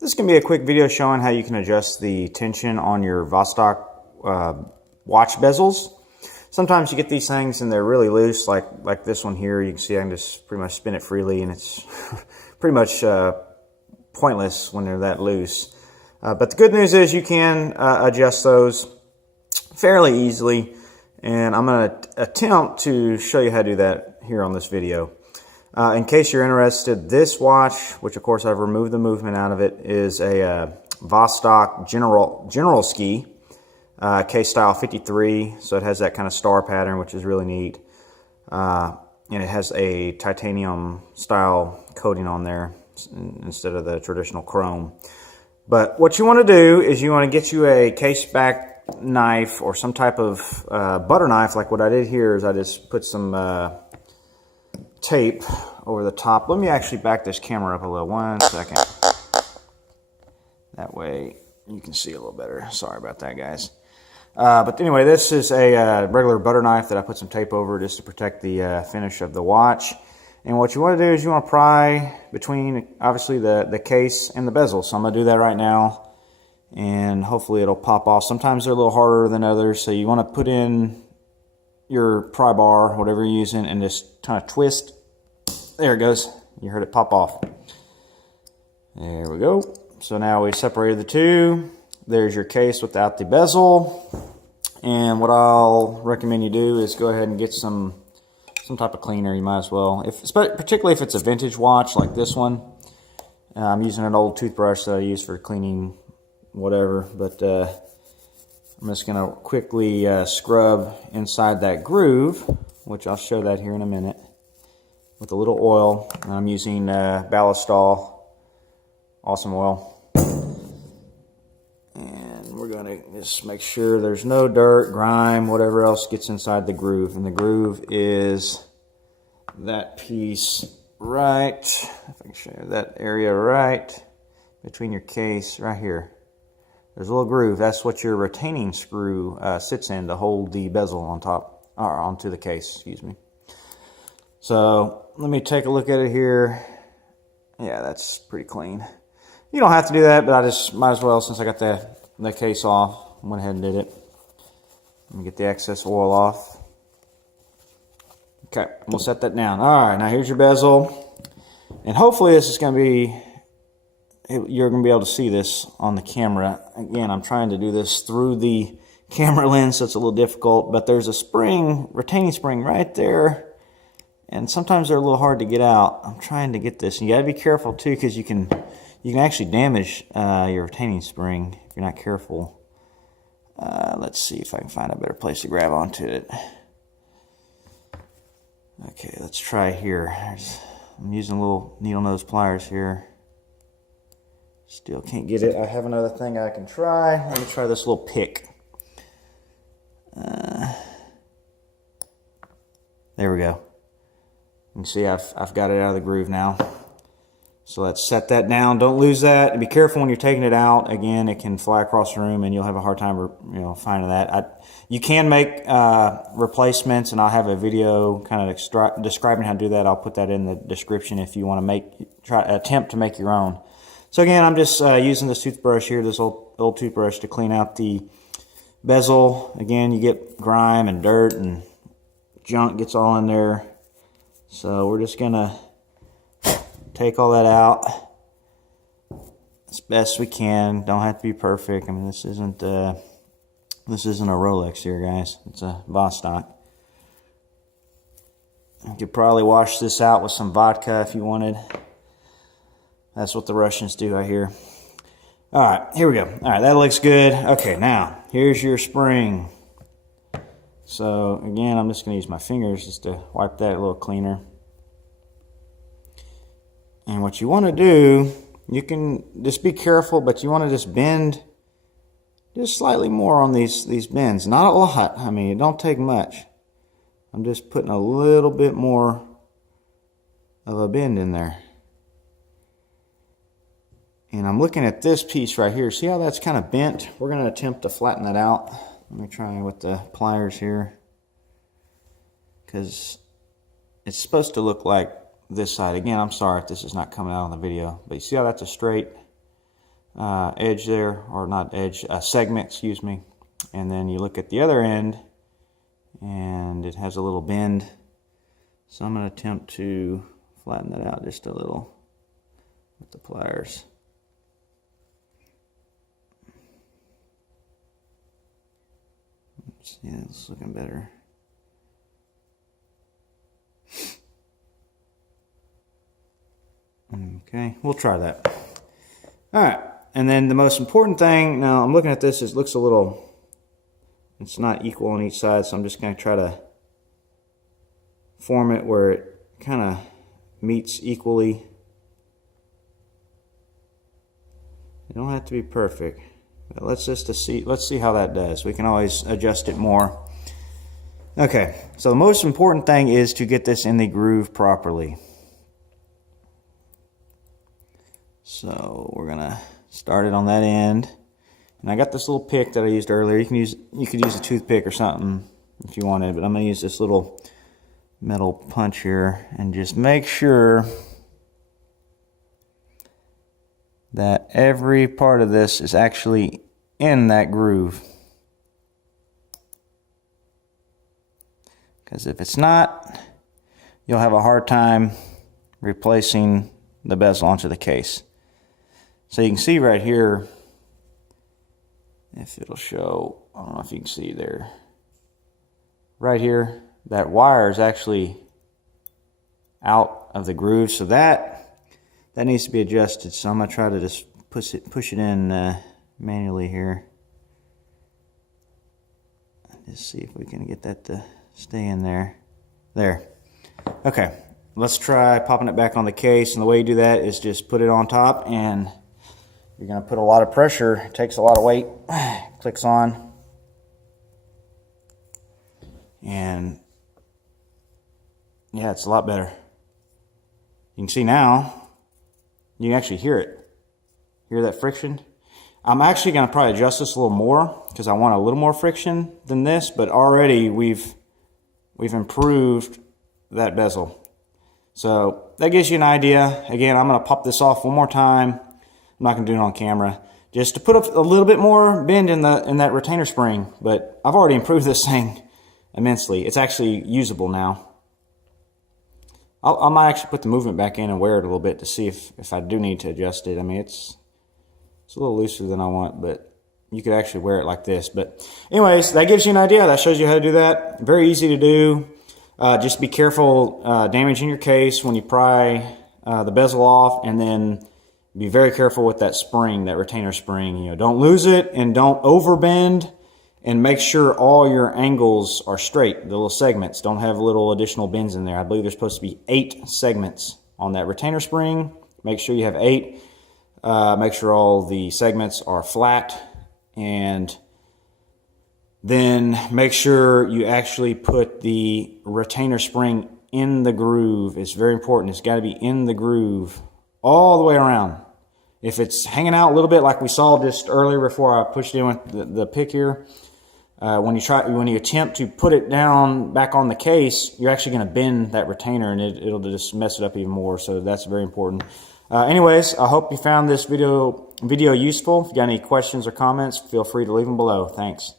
This is going to be a quick video showing how you can adjust the tension on your Vostok watch bezels. Sometimes you get these things and they're really loose, like this one here. You can see I can just pretty much spin it freely, and it's pretty much pointless when they're that loose. But the good news is you can adjust those fairly easily, and I'm going to attempt to show you how to do that here on this video. In case you're interested, this watch, which of course I've removed the movement out of it, is a Vostok General Ski case style 53. So it has that kind of star pattern, which is really neat. And it has a titanium style coating on there instead of the traditional chrome. But what you want to do is you want to get you a case back knife or some type of butter knife. Like what I did here is I just put some tape over the top. Let me actually back this camera up a little. 1 second. That way you can see a little better. Sorry about that, guys. But anyway, this is a regular butter knife that I put some tape over just to protect the finish of the watch. And what you want to do is you want to pry between, obviously, the case and the bezel. So I'm going to do that right now, and hopefully it'll pop off. Sometimes they're a little harder than others, so you want to put in your pry bar, whatever you're using, and just kind of twist. There it goes. You heard it pop off. There we go. So now we separated the two. There's your case without the bezel. And what I'll recommend you do is go ahead and get some type of cleaner. You might as well, particularly if it's a vintage watch like this one. I'm using an old toothbrush that I use for cleaning whatever, but I'm just going to quickly scrub inside that groove, which I'll show that here in a minute, with a little oil. And I'm using Ballistol Awesome Oil. And we're going to just make sure there's no dirt, grime, whatever else gets inside the groove. And the groove is that piece right, if I can show you that area right between your case right here. There's a little groove. That's what your retaining screw sits in to hold the bezel on top, or onto the case, excuse me. So let me take a look at it here. Yeah, that's pretty clean. You don't have to do that, but I just might as well, since I got the case off, went ahead and did it. Let me get the excess oil off. Okay, we'll set that down. All right, now here's your bezel. And hopefully this is going to be, you're going to be able to see this on the camera. Again, I'm trying to do this through the camera lens, so it's a little difficult. But there's a spring, retaining spring right there. And sometimes they're a little hard to get out. I'm trying to get this. And you got to be careful too, because you can actually damage your retaining spring if you're not careful. Let's see if I can find a better place to grab onto it. Okay, let's try here. I'm using little needle nose pliers here. Still can't get it. I have another thing I can try. Let me try this little pick. There we go. You can see I've got it out of the groove now. So let's set that down. Don't lose that. And be careful when you're taking it out. Again, it can fly across the room and you'll have a hard time finding that. You can make replacements, and I'll have a video kind of describing how to do that. I'll put that in the description if you want to attempt to make your own. So again, I'm just using this toothbrush here, this old toothbrush, to clean out the bezel. Again, you get grime and dirt and junk gets all in there. So we're just gonna take all that out as best we can. Don't have to be perfect. I mean, this isn't a Rolex here, guys. It's a Vostok. You could probably wash this out with some vodka if you wanted. That's what the Russians do, I hear. All right, here we go. All right, that looks good. Okay, now here's your spring. So again, I'm just going to use my fingers just to wipe that a little cleaner. And what you want to do, you can just be careful, but you want to just bend just slightly more on these bends. Not a lot. I mean, it don't take much. I'm just putting a little bit more of a bend in there. And I'm looking at this piece right here. See how that's kind of bent? We're going to attempt to flatten that out. Let me try with the pliers here, because it's supposed to look like this side. Again, I'm sorry if this is not coming out on the video, but you see how that's a straight edge there, or not edge, segment, excuse me. And then you look at the other end, and it has a little bend. So I'm going to attempt to flatten that out just a little with the pliers. Oops, yeah, it's looking better. Okay, we'll try that. All right, and then the most important thing, now I'm looking at this, it looks a little, it's not equal on each side, so I'm just going to try to form it where it kind of meets equally. It don't have to be perfect, but let's see how that does. We can always adjust it more. Okay, so the most important thing is to get this in the groove properly. So we're gonna start it on that end, and I got this little pick that I used earlier. You could use a toothpick or something if you wanted, but I'm gonna use this little metal punch here and just make sure that every part of this is actually in that groove. Because if it's not, you'll have a hard time replacing the bezel onto the case. So you can see right here, if it'll show, I don't know if you can see there, right here, that wire is actually out of the groove, so that needs to be adjusted. So I'm going to try to just push it in manually here. Just see if we can get that to stay in there. There. Okay, let's try popping it back on the case, and the way you do that is just put it on top, and you're going to put a lot of pressure. It takes a lot of weight. Clicks on. And yeah, it's a lot better. You can see now, you can actually hear it. Hear that friction? I'm actually going to probably adjust this a little more because I want a little more friction than this, but already we've improved that bezel. So that gives you an idea. Again, I'm going to pop this off one more time. I'm not going to do it on camera, just to put a little bit more bend in that retainer spring. But I've already improved this thing immensely. It's actually usable now. I might actually put the movement back in and wear it a little bit to see if I do need to adjust it. I mean, it's a little looser than I want, but you could actually wear it like this. But anyways, that gives you an idea. That shows you how to do that. Very easy to do. Just be careful damaging your case when you pry the bezel off, and then be very careful with that spring, that retainer spring. You know, don't lose it and don't overbend, and make sure all your angles are straight. The little segments don't have little additional bends in there. I believe there's supposed to be 8 segments on that retainer spring. Make sure you have 8. Make sure all the segments are flat, and then make sure you actually put the retainer spring in the groove. It's very important. It's got to be in the groove all the way around. If it's hanging out a little bit like we saw just earlier before I pushed in with the pick here, when you attempt to put it down back on the case, you're actually going to bend that retainer, and it'll just mess it up even more. So that's very important. Anyways, I hope you found this video useful. If you got any questions or comments, feel free to leave them below. Thanks.